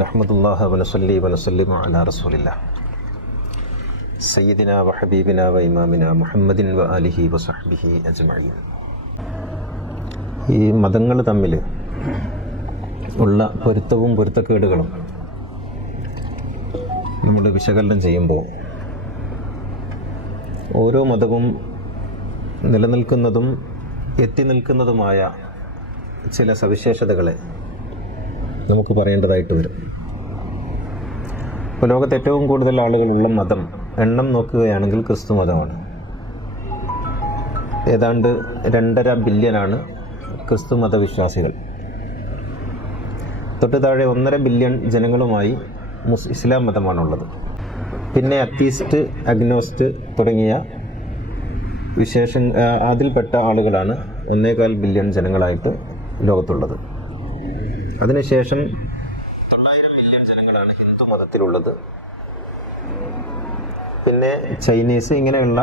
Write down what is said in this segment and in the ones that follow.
നഹ്മദുല്ലാഹ വനസ്സല്ലി വനസ്സല്ലിമു അലാ റസൂലില്ലാഹ് സയ്യിദിനാ വഹബീബിനാ വഇമാമിനാ മുഹമ്മദിൻ വആലിഹി വസഹ്ബിഹി അജ്മഈൻ. ഈ മതങ്ങൾ തമ്മിൽ ഉള്ള പൊരുത്തവും പൊരുത്തക്കേടുകളും നമ്മൾ വിശകലനം ചെയ്യുമ്പോൾ ഓരോ മതവും നിലനിൽക്കുന്നതും എത്തി നിൽക്കുന്നതുമായ ചില സവിശേഷതകളെ നമുക്ക് പറയേണ്ടതായിട്ട് വരും. ഇപ്പോൾ ലോകത്ത് ഏറ്റവും കൂടുതൽ ആളുകളുള്ള മതം എണ്ണം നോക്കുകയാണെങ്കിൽ ക്രിസ്തു മതമാണ്. ഏതാണ്ട് 2.5 ബില്യനാണ് ക്രിസ്തു മതവിശ്വാസികൾ. തൊട്ട് താഴെ 1.5 ബില്യൺ ജനങ്ങളുമായി ഇസ്ലാം മതമാണുള്ളത്. പിന്നെ അത്തീസ്റ്റ്, അഗ്നോസ്റ്റ് തുടങ്ങിയ അതിൽപ്പെട്ട ആളുകളാണ് 1.25 ബില്യൺ ജനങ്ങളായിട്ട് ലോകത്തുള്ളത്. അതിനുശേഷം 900 മില്യൺ ജനങ്ങളാണ് ഹിന്ദു മതത്തിലുള്ളത്. പിന്നെ ചൈനീസ്, ഇങ്ങനെയുള്ള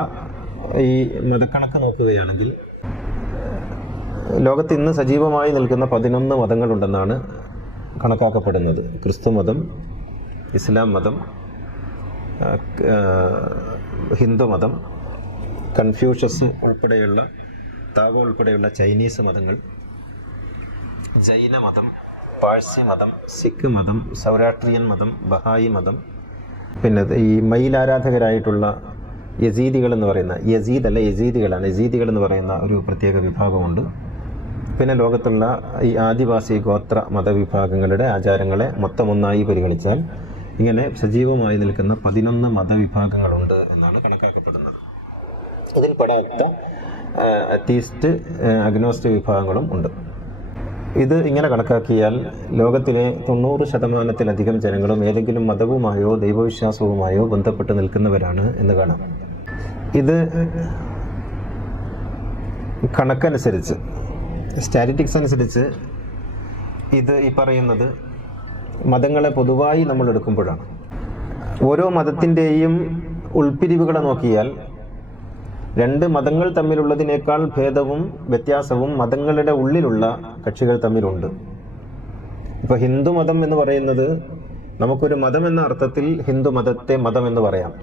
ഈ മതക്കണക്ക് നോക്കുകയാണെങ്കിൽ ലോകത്ത് ഇന്ന് സജീവമായി നിൽക്കുന്ന 11 മതങ്ങളുണ്ടെന്നാണ് കണക്കാക്കപ്പെടുന്നത്. ക്രിസ്തു മതം, ഇസ്ലാം മതം, ഹിന്ദു മതം, കൺഫ്യൂഷ്യസ് ഉൾപ്പെടെയുള്ള താവോ ഉൾപ്പെടെയുള്ള ചൈനീസ് മതങ്ങൾ, ജൈന മതം, പാഴ്സി മതം, സിഖ് മതം, സൗരാഷ്ട്രിയൻ മതം, ബഹായി മതം, പിന്നെ ഈ മയിലാരാധകരായിട്ടുള്ള യസീദികൾ എന്ന് പറയുന്ന, യസീദികൾ എന്ന് പറയുന്ന ഒരു പ്രത്യേക വിഭാഗമുണ്ട്. പിന്നെ ലോകത്തുള്ള ഈ ആദിവാസി ഗോത്ര മതവിഭാഗങ്ങളുടെ ആചാരങ്ങളെ മൊത്തം ഒന്നായി പരിഗണിച്ചാൽ ഇങ്ങനെ സജീവമായി നിൽക്കുന്ന 11 മതവിഭാഗങ്ങളുണ്ട് എന്നാണ് കണക്കാക്കപ്പെടുന്നത്. ഇതിൽ പെടാത്ത അത്തീസ്റ്റ്, അഗ്നോസ്റ്റ് വിഭാഗങ്ങളും ഉണ്ട്. ഇത് ഇങ്ങനെ കണക്കാക്കിയാൽ ലോകത്തിലെ 90% ജനങ്ങളും ഏതെങ്കിലും മതവുമായോ ദൈവവിശ്വാസവുമായോ ബന്ധപ്പെട്ട് നിൽക്കുന്നവരാണ് എന്ന് കാണാം. ഇത് കണക്കനുസരിച്ച്, സ്റ്റാറ്റിസ്റ്റിക്സ് അനുസരിച്ച് ഇത് ഈ പറയുന്നത് മതങ്ങളെ പൊതുവായി നമ്മൾ എടുക്കുമ്പോഴാണ്. ഓരോ മതത്തിൻ്റെയും ഉൾപ്പിരിവുകളെ നോക്കിയാൽ 2 മതങ്ങൾ തമ്മിലുള്ളതിനേക്കാൾ ഭേദവും വ്യത്യാസവും മതങ്ങളുടെ ഉള്ളിലുള്ള കക്ഷികൾ തമ്മിലുണ്ട്. ഇപ്പോൾ ഹിന്ദു മതം എന്ന് പറയുന്നത് നമുക്കൊരു മതം എന്ന അർത്ഥത്തിൽ ഹിന്ദു മതത്തെ മതം എന്ന് പറയാം.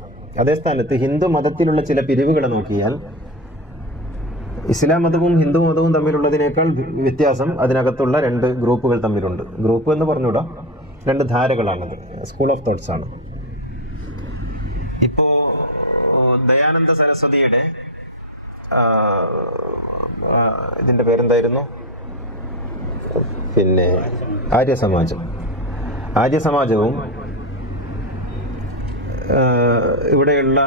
അതേ സ്ഥാനത്ത് ഹിന്ദു മതത്തിലുള്ള ചില പിരിവുകളെ നോക്കിയാൽ ഇസ്ലാം മതവും ഹിന്ദു മതവും തമ്മിലുള്ളതിനേക്കാൾ വ്യത്യാസം അതിനകത്തുള്ള 2 ഗ്രൂപ്പുകൾ തമ്മിലുണ്ട്. ഗ്രൂപ്പ് എന്ന് പറഞ്ഞുകൂടാ, 2 ധാരകളാണത്, സ്കൂൾ ഓഫ് തോട്ട്സ് ആണ്. ഇപ്പോൾ ദയാനന്ദ സരസ്വതിയുടെ ഇതിൻ്റെ പേരെന്തായിരുന്നു, പിന്നെ ആര്യസമാജവും ഇവിടെയുള്ള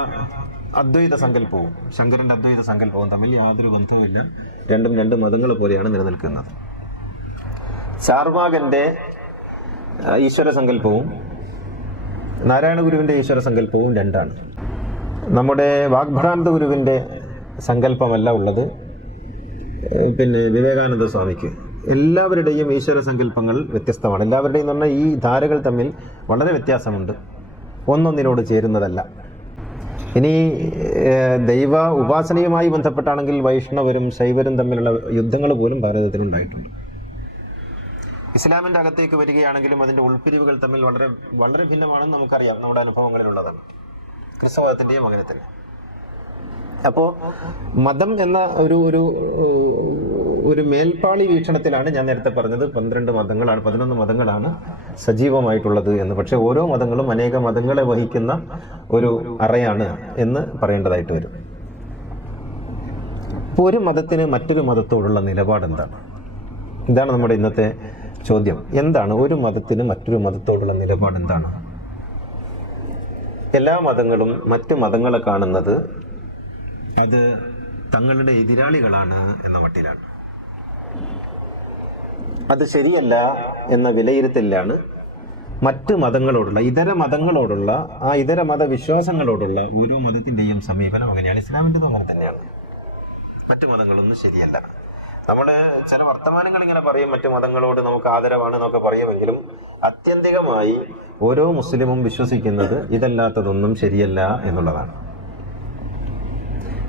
അദ്വൈത സങ്കല്പവും, ശങ്കരൻ്റെ അദ്വൈത സങ്കല്പവും തമ്മിൽ യാതൊരു ബന്ധവുമില്ല. 2 മതങ്ങൾ പോലെയാണ് നിലനിൽക്കുന്നത്. ചാർവാകന്റെ ഈശ്വര സങ്കല്പവും നാരായണ ഗുരുവിൻ്റെ ഈശ്വര സങ്കല്പവും 2ആണ്. നമ്മുടെ വാഗ്ഭടാനന്ദ ഗുരുവിൻ്റെ സങ്കല്പമല്ല ഉള്ളത്, പിന്നെ വിവേകാനന്ദ സ്വാമിക്ക്. എല്ലാവരുടെയും ഈശ്വര സങ്കല്പങ്ങൾ വ്യത്യസ്തമാണ്. എല്ലാവരുടെയും എന്ന് പറഞ്ഞാൽ ഈ ധാരകൾ തമ്മിൽ വളരെ വ്യത്യാസമുണ്ട്, ഒന്നൊന്നിനോട് ചേരുന്നതല്ല. ഇനി ദൈവ ഉപാസനയുമായി ബന്ധപ്പെട്ടാണെങ്കിൽ വൈഷ്ണവരും ശൈവരും തമ്മിലുള്ള യുദ്ധങ്ങൾ പോലും ഭാരതത്തിലുണ്ടായിട്ടുണ്ട്. ഇസ്ലാമിൻ്റെ അകത്തേക്ക് വരികയാണെങ്കിലും അതിൻ്റെ ഉൾപ്പിരിവുകൾ തമ്മിൽ വളരെ വളരെ ഭിന്നമാണെന്ന് നമുക്കറിയാം, നമ്മുടെ അനുഭവങ്ങളിലുള്ളതാണ്. ക്രിസ്തു മതത്തിൻ്റെയും അങ്ങനെ തന്നെ. അപ്പോൾ മതം എന്ന ഒരു മേൽപ്പാളി വീക്ഷണത്തിലാണ് ഞാൻ നേരത്തെ പറഞ്ഞത് 11 മതങ്ങളാണ് സജീവമായിട്ടുള്ളത് എന്ന്. പക്ഷെ ഓരോ മതങ്ങളും അനേക മതങ്ങളെ വഹിക്കുന്ന ഒരു അറയാണ് എന്ന് പറയേണ്ടതായിട്ട് വരും. അപ്പോൾ ഒരു മതത്തിന് മറ്റൊരു മതത്തോടുള്ള നിലപാട് എന്താണ്? ഇതാണ് നമ്മുടെ ഇന്നത്തെ ചോദ്യം. എന്താണ് ഒരു മതത്തിന് മറ്റൊരു മതത്തോടുള്ള നിലപാട് എന്താണ്? എല്ലാ മതങ്ങളും മറ്റു മതങ്ങളെ കാണുന്നത് അത് തങ്ങളുടെ എതിരാളികളാണ് എന്ന മട്ടിലാണ്. അത് ശരിയല്ല എന്ന വിലയിരുത്തലാണ് മറ്റ് മതങ്ങളോടുള്ള, ഇതര മതങ്ങളോടുള്ള, ആ ഇതര മതവിശ്വാസങ്ങളോടുള്ള ഓരോ മതത്തിൻ്റെയും സമീപനം അങ്ങനെയാണ്. ഇസ്ലാമിൻ്റെതും അങ്ങനെ തന്നെയാണ്. മറ്റു മതങ്ങളൊന്നും ശരിയല്ല. നമ്മൾ ചില വർത്തമാനങ്ങൾ ഇങ്ങനെ പറയും, മറ്റു മതങ്ങളോട് നമുക്ക് ആദരവാണ് എന്നൊക്കെ പറയുമെങ്കിലും ആത്യന്തികമായി ഓരോ മുസ്ലിമും വിശ്വസിക്കുന്നത് ഇതല്ലാത്തതൊന്നും ശരിയല്ല എന്നുള്ളതാണ്.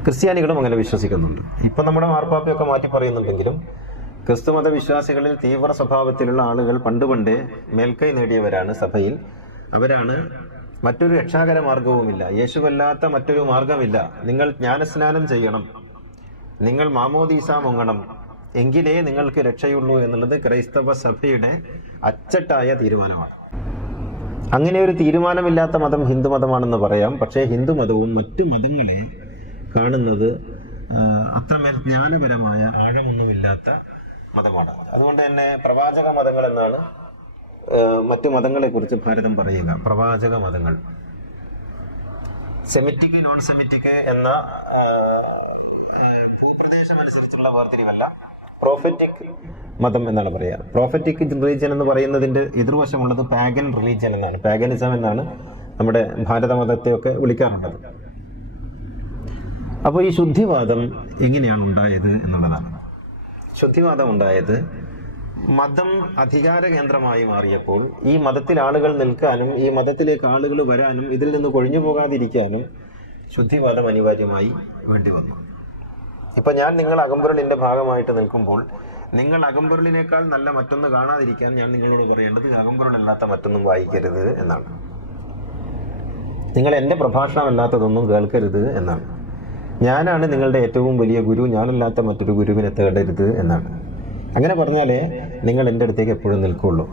ക്രിസ്ത്യാനികളും അങ്ങനെ വിശ്വസിക്കുന്നുണ്ട്. ഇപ്പം നമ്മുടെ മാർപ്പാപ്പയൊക്കെ മാറ്റി പറയുന്നുണ്ടെങ്കിലും ക്രിസ്തുമത വിശ്വാസികളിൽ തീവ്ര സ്വഭാവത്തിലുള്ള ആളുകൾ പണ്ടുപണ്ടേ മേൽക്കൈ നേടിയവരാണ് സഭയിൽ. അവരാണ് മറ്റൊരു രക്ഷാകര മാർഗവുമില്ല, യേശുവല്ലാത്ത മറ്റൊരു മാർഗമില്ല, നിങ്ങൾ ജ്ഞാനസ്നാനം ചെയ്യണം, നിങ്ങൾ മാമോദീസ മുങ്ങണം, എങ്കിലേ നിങ്ങൾക്ക് രക്ഷയുള്ളൂ എന്നുള്ളത് ക്രൈസ്തവ സഭയുടെ അച്ചട്ടായ തീരുമാനമാണ്. അങ്ങനെ ഒരു തീരുമാനമില്ലാത്ത മതം ഹിന്ദുമതമാണെന്ന് പറയാം. പക്ഷേ ഹിന്ദുമതവും മറ്റു മതങ്ങളെ കാണുന്നത് അത്രമേൽ ജ്ഞാനപരമായ ആഴമൊന്നുമില്ലാത്ത മതമാണ്. അതുകൊണ്ട് തന്നെ പ്രവാചക മതങ്ങൾ എന്നാണ് മറ്റു മതങ്ങളെ കുറിച്ച് ഭാരതം പറയുക. പ്രവാചക മതങ്ങൾ, സെമിറ്റിക് നോൺ സെമിറ്റിക് എന്ന ഭൂപ്രദേശം അനുസരിച്ചുള്ള വേർതിരിവല്ല, പ്രോഫറ്റിക് മതം എന്നാണ് പറയുക. പ്രോഫറ്റിക് റിലീജിയൻ എന്ന് പറയുന്നതിന്റെ എതിർവശമുള്ളത് പാഗൻ റിലീജിയൻ എന്നാണ്, പാഗനിസം എന്നാണ് നമ്മുടെ ഭാരത മതത്തെയൊക്കെ വിളിക്കാറുള്ളത്. അപ്പോൾ ഈ ശുദ്ധിവാദം എങ്ങനെയാണ് ഉണ്ടായത് എന്നുള്ളതാണ്. ശുദ്ധിവാദം ഉണ്ടായത് മതം അധികാര കേന്ദ്രമായി മാറിയപ്പോൾ ഈ മതത്തിൽ ആളുകൾ നിൽക്കാനും ഈ മതത്തിലേക്ക് ആളുകൾ വരാനും ഇതിൽ നിന്ന് കൊഴിഞ്ഞു പോകാതിരിക്കാനും ശുദ്ധിവാദം അനിവാര്യമായി വേണ്ടി വന്നു. ഇപ്പൊ ഞാൻ നിങ്ങൾ അകമ്പൊരുളിന്റെ ഭാഗമായിട്ട് നിൽക്കുമ്പോൾ നിങ്ങൾ അകമ്പൊരുളിനേക്കാൾ നല്ല മറ്റൊന്ന് കാണാതിരിക്കാൻ ഞാൻ നിങ്ങളോട് പറയേണ്ടത് അകമ്പൊരുളല്ലാത്ത മറ്റൊന്നും വായിക്കരുത് എന്നാണ്. നിങ്ങൾ എൻ്റെ പ്രഭാഷണമല്ലാത്തതൊന്നും കേൾക്കരുത് എന്നാണ്. ഞാനാണ് നിങ്ങളുടെ ഏറ്റവും വലിയ ഗുരു, ഞാനല്ലാത്ത മറ്റൊരു ഗുരുവിനെ തേടരുത് എന്നാണ്. അങ്ങനെ പറഞ്ഞാലേ നിങ്ങൾ എൻ്റെ അടുത്തേക്ക് എപ്പോഴും നിൽക്കുള്ളൂ.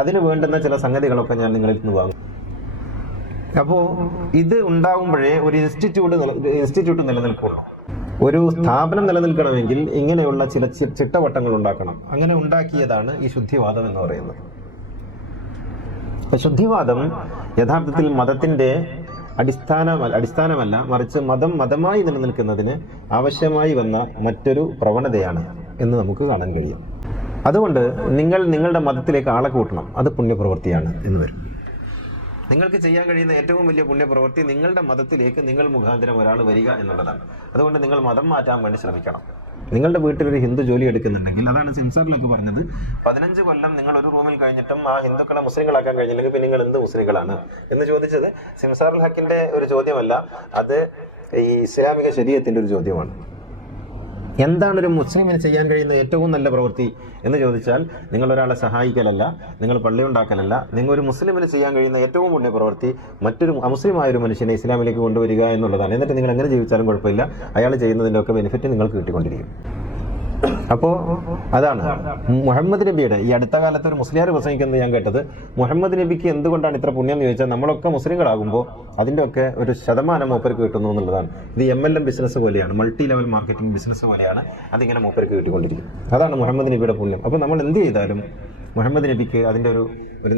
അതിന് വേണ്ടുന്ന ചില സംഗതികളൊക്കെ ഞാൻ നിങ്ങളിൽ നിന്ന് വാങ്ങും. അപ്പോൾ ഇത് ഉണ്ടാകുമ്പോഴേ ഒരു ഇൻസ്റ്റിറ്റ്യൂട്ട് നിലനിൽക്കുള്ളൂ. ഒരു സ്ഥാപനം നിലനിൽക്കണമെങ്കിൽ ഇങ്ങനെയുള്ള ചില ചിട്ടവട്ടങ്ങൾ ഉണ്ടാക്കണം. അങ്ങനെ ഉണ്ടാക്കിയതാണ് ഈ ശുദ്ധിവാദം എന്ന് പറയുന്നത്. ശുദ്ധിവാദം യഥാർത്ഥത്തിൽ മതത്തിന്റെ അടിസ്ഥാനമല്ല, മറിച്ച് മതമായി നിലനിൽക്കുന്നതിന് ആവശ്യമായി വന്ന മറ്റൊരു പ്രവണതയാണ് എന്ന് നമുക്ക് കാണാൻ കഴിയും. അതുകൊണ്ട് നിങ്ങളുടെ മതത്തിലേക്ക് ആളെ കൂട്ടണം, അത് പുണ്യപ്രവൃത്തിയാണ് എന്ന് വരും. നിങ്ങൾക്ക് ചെയ്യാൻ കഴിയുന്ന ഏറ്റവും വലിയ പുണ്യപ്രവൃത്തി നിങ്ങളുടെ മതത്തിലേക്ക് നിങ്ങൾ മുഖാന്തരം ഒരാൾ വരിക എന്നുള്ളതാണ്. അതുകൊണ്ട് നിങ്ങൾ മതം മാറ്റാൻ വേണ്ടി ശ്രമിക്കണം. നിങ്ങളുടെ വീട്ടിലൊരു ഹിന്ദു ജോലി എടുക്കുന്നുണ്ടെങ്കിൽ, അതാണ് സിംസാറിലൊക്കെ പറഞ്ഞത്, 15 കൊല്ലം നിങ്ങൾ ഒരു റൂമിൽ കഴിഞ്ഞിട്ടും ആ ഹിന്ദുക്കളെ മുസ്ലിങ്ങളാക്കാൻ കഴിഞ്ഞില്ലെങ്കിൽ പിന്നെ നിങ്ങൾ എന്ത് മുസ്ലിങ്ങളാണ് എന്ന് ചോദിച്ചത് സിംസാറുൽ ഹക്കിന്റെ ഒരു ചോദ്യമല്ല, അത് ഈ ഇസ്ലാമിക ശരീഅത്തിന്റെ ഒരു ചോദ്യമാണ്. എന്താണ് ഒരു മുസ്ലിമിന് ചെയ്യാൻ കഴിയുന്ന ഏറ്റവും നല്ല പ്രവൃത്തി എന്ന് ചോദിച്ചാൽ, നിങ്ങൾ ഒരാളെ സഹായിക്കലല്ല, നിങ്ങൾ പള്ളി ഉണ്ടാക്കലല്ല, നിങ്ങൾ ഒരു മുസ്ലിമിന് ചെയ്യാൻ കഴിയുന്ന ഏറ്റവും പുണ്യ പ്രവൃത്തി മറ്റൊരു അമുസ്ലിമായ ഒരു മനുഷ്യനെ ഇസ്ലാമിലേക്ക് കൊണ്ടുവരിക എന്നുള്ളതാണ്. എന്നിട്ട് നിങ്ങൾ എങ്ങനെ ജീവിച്ചാലും കുഴപ്പമില്ല, അയാൾ ചെയ്യുന്നതിൻ്റെ ഒക്കെ ബെനിഫിറ്റ് നിങ്ങൾക്ക് കിട്ടിക്കൊണ്ടിരിക്കും. അപ്പോൾ അതാണ് മുഹമ്മദ് നബിയുടെ ഈ അടുത്ത കാലത്ത് ഒരു മുസ്ലിയാർ പ്രസംഗിക്കുന്നത് ഞാൻ കേട്ടത്. മുഹമ്മദ് നബിക്ക് എന്തുകൊണ്ടാണ് ഇത്ര പുണ്യം എന്ന് ചോദിച്ചാൽ, നമ്മളൊക്കെ മുസ്ലിങ്ങളാകുമ്പോൾ അതിൻ്റെ ഒക്കെ ഒരു ശതമാനം മൂപ്പർക്ക് കിട്ടുന്നു എന്നുള്ളതാണ്. ഇത് MLM ബിസിനസ് പോലെയാണ്, മൾട്ടി ലെവൽ മാർക്കറ്റിംഗ് ബിസിനസ് പോലെയാണ്. അതിങ്ങനെ മൂപ്പർക്ക് കിട്ടിക്കൊണ്ടിരിക്കും. അതാണ് മുഹമ്മദ് നബിയുടെ പുണ്യം. അപ്പോൾ നമ്മൾ എന്ത് ചെയ്താലും മുഹമ്മദ് നബിക്ക് അതിൻ്റെ ഒരു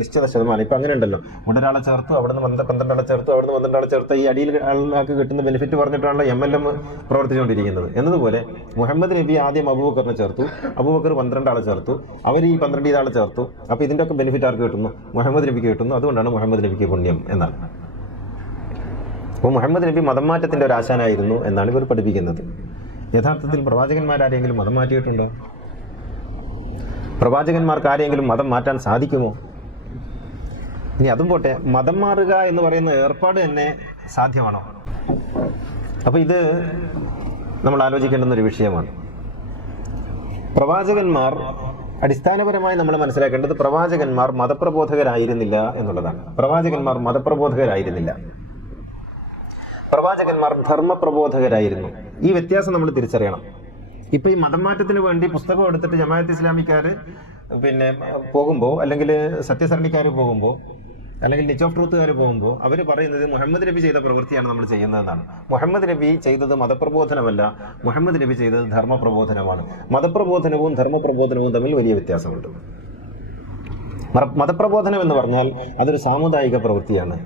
നിശ്ചിത ശതമാനം. ഇപ്പം അങ്ങനെ ഉണ്ടല്ലോ, ഒരാളെ ചേർത്തു, അവിടുന്ന് 12 ആളെ ചേർത്തു, അവിടുന്ന് 12 ആളെ ചേർത്ത് ഈ അടിയിൽ ആൾക്ക് കിട്ടുന്ന ബെനിഫിറ്റ് പറഞ്ഞിട്ടാണല്ലോ MLM പ്രവർത്തിച്ചുകൊണ്ടിരിക്കുന്നത്. എന്നതുപോലെ മുഹമ്മദ് നബി ആദ്യം അബൂബക്കറിനെ ചേർത്തു, അബൂബക്കർ 12 ആളെ ചേർത്തു, അവർ ഈ 12 ആളെ ചേർത്തു. അപ്പോൾ ഇതിൻ്റെ ഒക്കെ ബെനിഫിറ്റ് ആർക്ക് കിട്ടുന്നു? മുഹമ്മദ് നബിക്ക് കിട്ടുന്നു. അതുകൊണ്ടാണ് മുഹമ്മദ് നബിക്ക് പുണ്യം എന്നാണ്. അപ്പോൾ മുഹമ്മദ് നബി മതം മാറ്റത്തിൻ്റെ ഒരു ആശാനായിരുന്നു എന്നാണ് ഇവർ പഠിപ്പിക്കുന്നത്. യഥാർത്ഥത്തിൽ പ്രവാചകന്മാരാരെങ്കിലും മതം മാറ്റിയിട്ടുണ്ടോ? പ്രവാചകന്മാർക്ക് ആരെങ്കിലും മതം മാറ്റാൻ സാധിക്കുമോ? ഇനി അതും പോട്ടെ, മതം മാറുക എന്ന് പറയുന്ന ഏർപ്പാട് തന്നെ സാധ്യമാണോ? അപ്പൊ ഇത് നമ്മൾ ആലോചിക്കേണ്ടുന്ന ഒരു വിഷയമാണ്. പ്രവാചകന്മാർ അടിസ്ഥാനപരമായി നമ്മൾ മനസ്സിലാക്കേണ്ടത് പ്രവാചകന്മാർ മതപ്രബോധകരായിരുന്നില്ല എന്നുള്ളതാണ്. പ്രവാചകന്മാർ മതപ്രബോധകരായിരുന്നില്ല, പ്രവാചകന്മാർ ധർമ്മപ്രബോധകരായിരുന്നു. ഈ വ്യത്യാസം നമ്മൾ തിരിച്ചറിയണം. ഇപ്പൊ ഈ മതം മാറ്റത്തിന് വേണ്ടി പുസ്തകം എടുത്തിട്ട് ജമാഅത്ത് ഇസ്ലാമിക്കാർ പിന്നെ പോകുമ്പോൾ, അല്ലെങ്കിൽ സത്യസരണിക്കാർ പോകുമ്പോൾ, അല്ലെങ്കിൽ നിച്ച് ഓഫ് ട്രൂത്തുകാർ പോകുമ്പോൾ അവർ പറയുന്നത് മുഹമ്മദ് നബി ചെയ്ത പ്രവൃത്തിയാണ് നമ്മൾ ചെയ്യുന്നതെന്നാണ്. മുഹമ്മദ് നബി ചെയ്തത് മതപ്രബോധനമല്ല, മുഹമ്മദ് നബി ചെയ്തത് ധർമ്മപ്രബോധനമാണ്. മതപ്രബോധനവും ധർമ്മപ്രബോധനവും തമ്മിൽ വലിയ വ്യത്യാസമുണ്ട്. മതപ്രബോധനം എന്ന് പറഞ്ഞാൽ അതൊരു സാമുദായിക പ്രവൃത്തിയാണ്,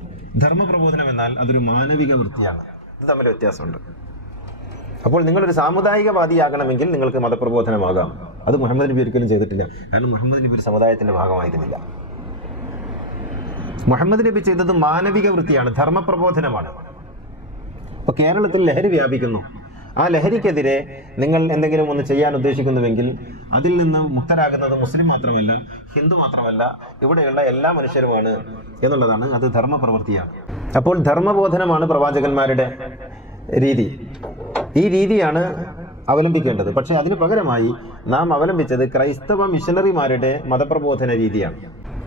ധർമ്മപ്രബോധനം എന്നാൽ അതൊരു മാനവിക വൃത്തിയാണ്. ഇത് തമ്മിൽ വ്യത്യാസമുണ്ട്. അപ്പോൾ നിങ്ങളൊരു സാമുദായികവാദിയാകണമെങ്കിൽ നിങ്ങൾക്ക് മതപ്രബോധനമാകാം. അത് മുഹമ്മദ് നബി ഒരിക്കലും ചെയ്തിട്ടില്ല. കാരണം മുഹമ്മദ് നബി ഒരു സമുദായത്തിന്റെ ഭാഗമായിരുന്നില്ല. മുഹമ്മദ് നബി ചെയ്തത് മാനവിക വൃത്തിയാണ്, ധർമ്മപ്രബോധനമാണ്. അപ്പൊ കേരളത്തിൽ ലഹരി വ്യാപിക്കുന്നു. ആ ലഹരിക്കെതിരെ നിങ്ങൾ എന്തെങ്കിലും ഒന്ന് ചെയ്യാൻ ഉദ്ദേശിക്കുന്നുവെങ്കിൽ അതിൽ നിന്ന് മുക്തരാകുന്നത് മുസ്ലിം മാത്രമല്ല, ഹിന്ദു മാത്രമല്ല, ഇവിടെയുള്ള എല്ലാ മനുഷ്യരുമാണ് എന്നുള്ളതാണ്. അത് ധർമ്മപ്രവൃത്തിയാണ്. അപ്പോൾ ധർമ്മബോധനമാണ് പ്രവാചകന്മാരുടെ രീതി. ഈ രീതിയാണ് അവലംബിക്കേണ്ടത്. പക്ഷേ അതിന് പകരമായി നാം അവലംബിച്ചത് ക്രൈസ്തവ മിഷനറിമാരുടെ മതപ്രബോധന രീതിയാണ്.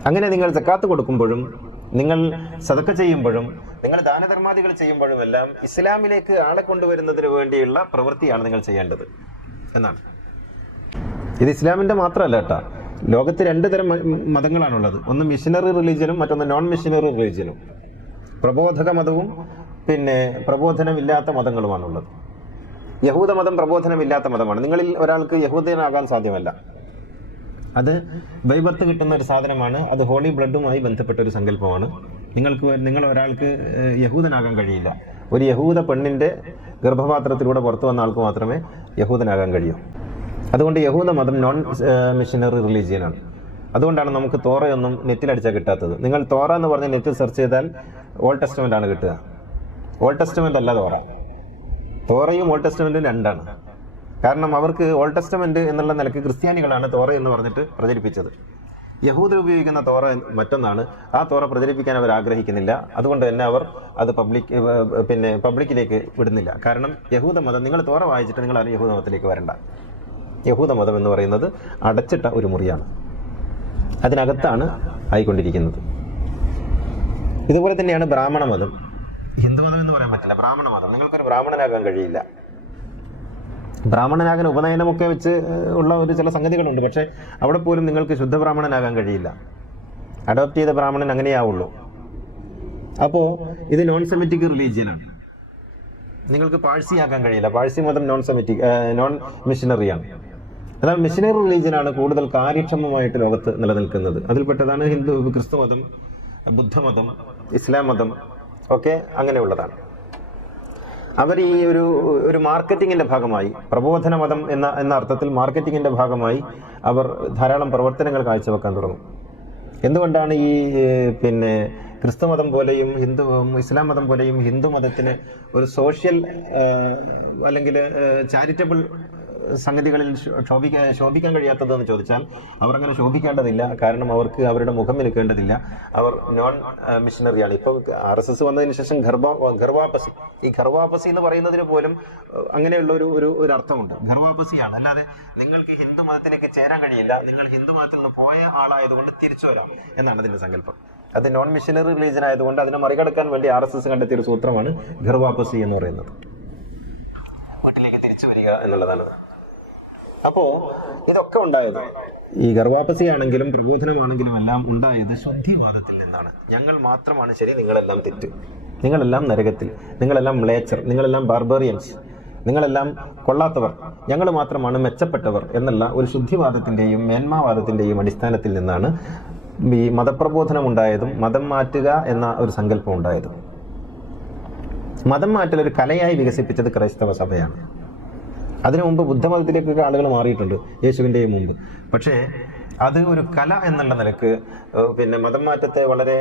അങ്ങനെ നിങ്ങൾ സക്കാത്ത് കൊടുക്കുമ്പോഴും നിങ്ങൾ സദക്ക ചെയ്യുമ്പോഴും നിങ്ങൾ ദാനധർമാദികൾ ചെയ്യുമ്പോഴുമെല്ലാം ഇസ്ലാമിലേക്ക് ആളെ കൊണ്ടുവരുന്നതിന് വേണ്ടിയുള്ള പ്രവൃത്തിയാണ് നിങ്ങൾ ചെയ്യേണ്ടത് എന്നാണ്. ഇത് ഇസ്ലാമിൻ്റെ മാത്രമല്ല കേട്ടോ. ലോകത്ത് 2 തരം മതങ്ങളാണുള്ളത്. ഒന്ന് മിഷനറി റിലീജിയനും മറ്റൊന്ന് നോൺ മിഷനറി റിലീജിയനും. പ്രബോധക മതവും പിന്നെ പ്രബോധനമില്ലാത്ത മതങ്ങളുമാണുള്ളത്. യഹൂദ മതം പ്രബോധനമില്ലാത്ത മതമാണ്. നിങ്ങളിൽ ഒരാൾക്ക് യഹൂദനാകാൻ സാധ്യമല്ല. അത് ബൈബർത്ത് കിട്ടുന്ന ഒരു സാധനമാണ്. അത് ഹോളി ബ്ലഡുമായി ബന്ധപ്പെട്ട ഒരു സങ്കല്പമാണ്. നിങ്ങൾ ഒരാൾക്ക് യഹൂദനാകാൻ കഴിയില്ല. ഒരു യഹൂദ പെണ്ണിൻ്റെ ഗർഭപാത്രത്തിലൂടെ പുറത്തു വന്ന ആൾക്ക് മാത്രമേ യഹൂദനാകാൻ കഴിയൂ. അതുകൊണ്ട് യഹൂദ മതം നോൺ മിഷനറി റിലീജിയനാണ്. അതുകൊണ്ടാണ് നമുക്ക് തോറയൊന്നും നെറ്റിലടിച്ചാൽ കിട്ടാത്തത്. നിങ്ങൾ തോറ എന്ന് പറഞ്ഞ് നെറ്റിൽ സെർച്ച് ചെയ്താൽ ഓൾഡ് ടെസ്റ്റമെൻ്റ് ആണ് കിട്ടുക. ഓൾഡ് ടെസ്റ്റമെൻ്റ് അല്ല തോറ. തോറയും ഓൾഡ് ടെസ്റ്റമെൻറ്റും രണ്ടാണ്. കാരണം അവർക്ക് ഓൾഡ് ടെസ്റ്റമെൻറ്റ് എന്നുള്ള നിലയ്ക്ക് ക്രിസ്ത്യാനികളാണ് തോറ എന്ന് പറഞ്ഞിട്ട് പ്രചരിപ്പിച്ചത്. യഹൂദ ഉപയോഗിക്കുന്ന തോറ മറ്റൊന്നാണ്. ആ തോറ പ്രചരിപ്പിക്കാൻ അവർ ആഗ്രഹിക്കുന്നില്ല. അതുകൊണ്ട് തന്നെ അവർ അത് പബ്ലിക്കിലേക്ക് വിടുന്നില്ല. കാരണം യഹൂദ മതം, നിങ്ങൾ തോറ വായിച്ചിട്ട് നിങ്ങൾ ആരും യഹൂദ മതത്തിലേക്ക് വരണ്ട. യഹൂദ മതം എന്ന് പറയുന്നത് അടച്ചിട്ട ഒരു മുറിയാണ്. അതിനകത്താണ് ആയിക്കൊണ്ടിരിക്കുന്നത്. ഇതുപോലെ തന്നെയാണ് ബ്രാഹ്മണ മതം. ഹിന്ദുമതം എന്ന് പറയാൻ പറ്റില്ല. ബ്രാഹ്മണ മതം, നിങ്ങൾക്കൊരു ബ്രാഹ്മണനാകാൻ കഴിയില്ല. ബ്രാഹ്മണനാകാൻ ഉപനയനമൊക്കെ വെച്ച് ഉള്ള ഒരു ചില സംഗതികളുണ്ട്. പക്ഷേ അവിടെ പോലും നിങ്ങൾക്ക് ശുദ്ധ ബ്രാഹ്മണനാകാൻ കഴിയില്ല. അഡോപ്റ്റ് ചെയ്ത ബ്രാഹ്മണൻ അങ്ങനെയാവുള്ളൂ. അപ്പോൾ ഇത് നോൺ സെമിറ്റിക് റിലീജിയനാണ്. നിങ്ങൾക്ക് പാഴ്സി ആക്കാൻ കഴിയില്ല. പാഴ്സി മതം നോൺ മിഷനറിയാണ്. എന്നാൽ മിഷനറി റിലീജിയനാണ് കൂടുതൽ കാര്യക്ഷമമായിട്ട് ലോകത്ത് നിലനിൽക്കുന്നത്. അതിൽപ്പെട്ടതാണ് ക്രിസ്തുമതം, ബുദ്ധമതം, ഇസ്ലാം മതം ഒക്കെ അങ്ങനെയുള്ളതാണ്. അവർ ഈ ഒരു മാർക്കറ്റിങ്ങിൻ്റെ ഭാഗമായി, പ്രബോധന മതം എന്ന അർത്ഥത്തിൽ മാർക്കറ്റിങ്ങിൻ്റെ ഭാഗമായി അവർ ധാരാളം പ്രവർത്തനങ്ങൾ കാഴ്ചവെക്കാൻ തുടങ്ങും. എന്തുകൊണ്ടാണ് ഈ ക്രിസ്തുമതം പോലെയും ഇസ്ലാം മതം പോലെയും ഹിന്ദു മതത്തിന് ഒരു സോഷ്യൽ അല്ലെങ്കിൽ ചാരിറ്റബിൾ സംഗതികളിൽ ശോഭിക്കാൻ കഴിയാത്തതെന്ന് ചോദിച്ചാൽ അവർ അങ്ങനെ ശോഭിക്കേണ്ടതില്ല. കാരണം അവർക്ക് അവരുടെ മുഖം നിൽക്കേണ്ടതില്ല. അവർ നോൺ മിഷനറിയാണ്. ഇപ്പോൾ RSS വന്നതിന് ശേഷം ഘർവാപസി, ഈ ഘർവാപസി എന്ന് പറയുന്നതിന് പോലും അങ്ങനെയുള്ള ഒരു അർത്ഥമുണ്ട്. ഘർവാപസിയാണ്. അല്ലാതെ നിങ്ങൾക്ക് ഹിന്ദു മതത്തിലേക്ക് ചേരാൻ കഴിയില്ല, നിങ്ങൾ ഹിന്ദു മതത്തിൽ നിന്ന് പോയ ആളായതുകൊണ്ട് തിരിച്ചു വരാം എന്നാണ് അതിന്റെ സങ്കല്പം. അത് നോൺ മിഷനറി റിലീജിയൻ ആയതുകൊണ്ട് അതിനെ മറികടക്കാൻ വേണ്ടി RSS കണ്ടെത്തിയ ഒരു സൂത്രമാണ് ഘർവാപസി എന്ന് പറയുന്നത്. വീട്ടിലേക്ക് തിരിച്ചു വരിക എന്നുള്ളതാണ്. അപ്പോ ഇതൊക്കെ ഉണ്ടായത്, ഈ ഗർവാപസി ആണെങ്കിലും പ്രബോധനമാണെങ്കിലും എല്ലാം ഉണ്ടായത് ശുദ്ധിവാദത്തിൽ നിന്നാണ്. ഞങ്ങൾ മാത്രമാണ് ശരി, നിങ്ങളെല്ലാം തെറ്റ്, നിങ്ങളെല്ലാം നരകത്തിൽ, നിങ്ങളെല്ലാം മ്ലേച്ഛർ, നിങ്ങളെല്ലാം ബാർബേറിയൻസ്, നിങ്ങളെല്ലാം കൊള്ളാത്തവർ, ഞങ്ങൾ മാത്രമാണ് മെച്ചപ്പെട്ടവർ എന്നുള്ള ഒരു ശുദ്ധിവാദത്തിന്റെയും മേന്മാവാദത്തിന്റെയും അടിസ്ഥാനത്തിൽ നിന്നാണ് ഈ മതപ്രബോധനം ഉണ്ടായതും മതം മാറ്റുക എന്ന ഒരു സങ്കല്പം ഉണ്ടായതും. മതം മാറ്റൽ ഒരു കലയായി വികസിപ്പിച്ചത് ക്രൈസ്തവ സഭയാണ്. അതിനു മുമ്പ് ബുദ്ധമതത്തിലേക്കൊക്കെ ആളുകൾ മാറിയിട്ടുണ്ട്, യേശുവിൻ്റെയും മുമ്പ്. പക്ഷേ അത് ഒരു കല എന്നുള്ള നിലക്ക് മതം മാറ്റത്തെ വളരെ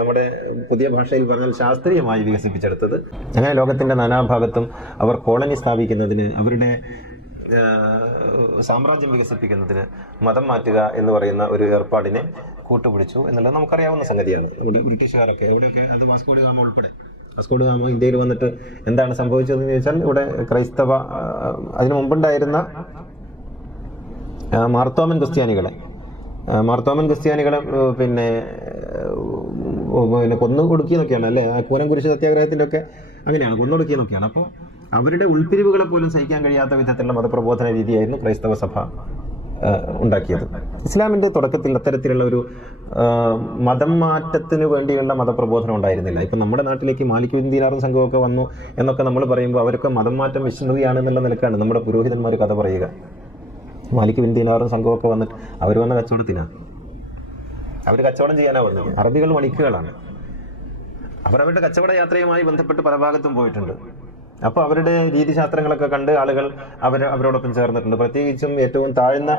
നമ്മുടെ പുതിയ ഭാഷയിൽ പറഞ്ഞാൽ ശാസ്ത്രീയമായി വികസിപ്പിച്ചെടുത്തത്. അങ്ങനെ ലോകത്തിൻ്റെ നാനാഭാഗത്തും അവർ കോളനി സ്ഥാപിക്കുന്നതിന്, അവരുടെ സാമ്രാജ്യം വികസിപ്പിക്കുന്നതിന് മതം മാറ്റുക എന്ന് പറയുന്ന ഒരു ഏർപ്പാടിനെ കൂട്ടുപിടിച്ചു എന്നുള്ളത് നമുക്കറിയാവുന്ന സംഗതിയാണ്. നമ്മുടെ ബ്രിട്ടീഷുകാരൊക്കെ എവിടെയൊക്കെ, അത് വാസ്കോ ഡ ഗാമ ഉൾപ്പെടെ, വാസ്കോ ഡ ഗാമ ഇന്ത്യയിൽ വന്നിട്ട് എന്താണ് സംഭവിച്ചതെന്ന് ചോദിച്ചാൽ, ഇവിടെ ക്രൈസ്തവ, അതിനു മുമ്പുണ്ടായിരുന്ന മാർത്തോമൻ ക്രിസ്ത്യാനികളെ കൊന്നുകൊടുക്കിയെന്നൊക്കെയാണ് അല്ലേ, കൂനം കുരിശ് സത്യാഗ്രഹത്തിൻ്റെ ഒക്കെ അങ്ങനെയാണ്, കൊന്നൊടുക്കിയെന്നൊക്കെയാണ്. അപ്പോൾ അവരുടെ ഉൾപ്പിരിവുകളെ പോലും സഹിക്കാൻ കഴിയാത്ത വിധത്തിലുള്ള മതപ്രബോധന രീതിയായിരുന്നു ക്രൈസ്തവ സഭ ഉണ്ടാക്കിയത്. ഇസ്ലാമിൻ്റെ തുടക്കത്തിൽ അത്തരത്തിലുള്ള ഒരു മതം മാറ്റത്തിന് വേണ്ടിയുള്ള മതപ്രബോധനം ഉണ്ടായിരുന്നില്ല. ഇപ്പം നമ്മുടെ നാട്ടിലേക്ക് മാലിക് ബിൻ ദീനാറും സംഘമൊക്കെ വന്നു എന്നൊക്കെ നമ്മൾ പറയുമ്പോൾ അവരൊക്കെ മതം മാറ്റം മിഷനറിയാണ് എന്നുള്ള നിലക്കാണ് നമ്മുടെ പുരോഹിതന്മാർ കഥ പറയുക. മാലിക് ബിൻ ദീനാറും സംഘമൊക്കെ വന്നിട്ട് അവർ വന്ന കച്ചവടത്തിനാണ്, അവർ കച്ചവടം ചെയ്യാനാണ് വന്നത്. അറബികൾ വണിക്കുകളാണ്. അവരവരുടെ കച്ചവട യാത്രയുമായി ബന്ധപ്പെട്ട് പല ഭാഗത്തും പോയിട്ടുണ്ട്. അപ്പോൾ അവരുടെ രീതിശാസ്ത്രങ്ങളൊക്കെ കണ്ട് ആളുകൾ അവരോടൊപ്പം ചേർന്നിട്ടുണ്ട്. പ്രത്യേകിച്ചും ഏറ്റവും താഴ്ന്ന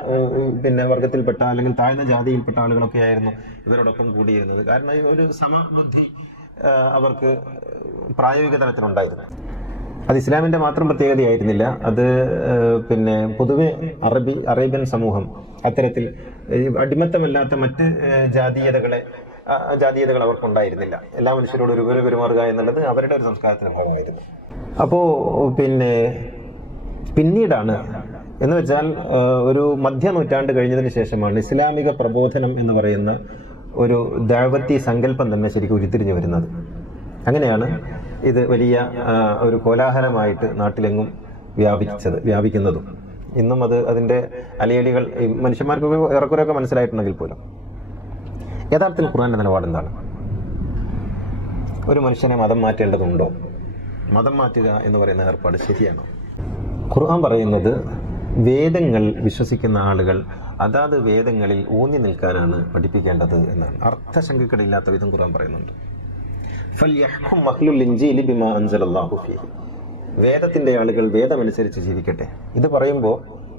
വർഗത്തിൽപ്പെട്ട അല്ലെങ്കിൽ താഴ്ന്ന ജാതിയിൽപ്പെട്ട ആളുകളൊക്കെ ആയിരുന്നു ഇവരോടൊപ്പം കൂടിയിരുന്നത്. കാരണം ഒരു സമബുദ്ധി അവർക്ക് പ്രായോഗിക തലത്തിലുണ്ടായിരുന്നു. അത് ഇസ്ലാമിൻ്റെ മാത്രം പ്രത്യേകതയായിരുന്നില്ല. അത് പൊതുവെ അറേബ്യൻ സമൂഹം അത്തരത്തിൽ അടിമത്തമല്ലാത്ത മറ്റ് ജാതീയതകൾ അവർക്കുണ്ടായിരുന്നില്ല. എല്ലാ മനുഷ്യരോടും ഒരുപോലെ പെരുമാറുക എന്നുള്ളത് അവരുടെ ഒരു സംസ്കാരത്തിന് ഭാഗമായിരുന്നു. അപ്പോൾ പിന്നീടാണ്, എന്ന് വെച്ചാൽ ഒരു മധ്യനൂറ്റാണ്ട് കഴിഞ്ഞതിന് ശേഷമാണ് ഇസ്ലാമിക പ്രബോധനം എന്ന് പറയുന്ന ഒരു ദഅവത്തി സങ്കല്പം തന്നെ ശരിക്കും ഉരുത്തിരിഞ്ഞു വരുന്നത്. അങ്ങനെയാണ് ഇത് വലിയ ഒരു കോലാഹലമായിട്ട് നാട്ടിലെങ്ങും വ്യാപിക്കുന്നതും. ഇന്നും അതിൻ്റെ അലയലികൾ മനുഷ്യന്മാർക്ക് ഏറെക്കുറെയൊക്കെ മനസ്സിലായിട്ടുണ്ടെങ്കിൽ പോലും യഥാർത്ഥത്തിൽ ഖുർആന്റെ നിലപാട് എന്താണ്? ഒരു മനുഷ്യനെ മതം മാറ്റേണ്ടതുണ്ടോ? മതം മാറ്റുക എന്ന് പറയുന്ന ഏർപ്പാട് ശരിയാണോ? ഖുർആൻ പറയുന്നത് വേദങ്ങൾ വിശ്വസിക്കുന്ന ആളുകൾ അതാത് വേദങ്ങളിൽ ഊന്നി നിൽക്കാനാണ് പഠിപ്പിക്കേണ്ടത് എന്നാണ്. അർത്ഥശങ്കക്കിടയില്ലാത്ത വിധം ഖുർആൻ പറയുന്നുണ്ട്. ഫൽയഹ്കും അഹ്ലുൽ ഇൻജീലി ബിമാ അൻസലല്ലാഹു ഫീഹി. വേദത്തിന്റെ ആളുകൾ വേദമനുസരിച്ച് ജീവിക്കട്ടെ. ഇത് പറയുമ്പോൾ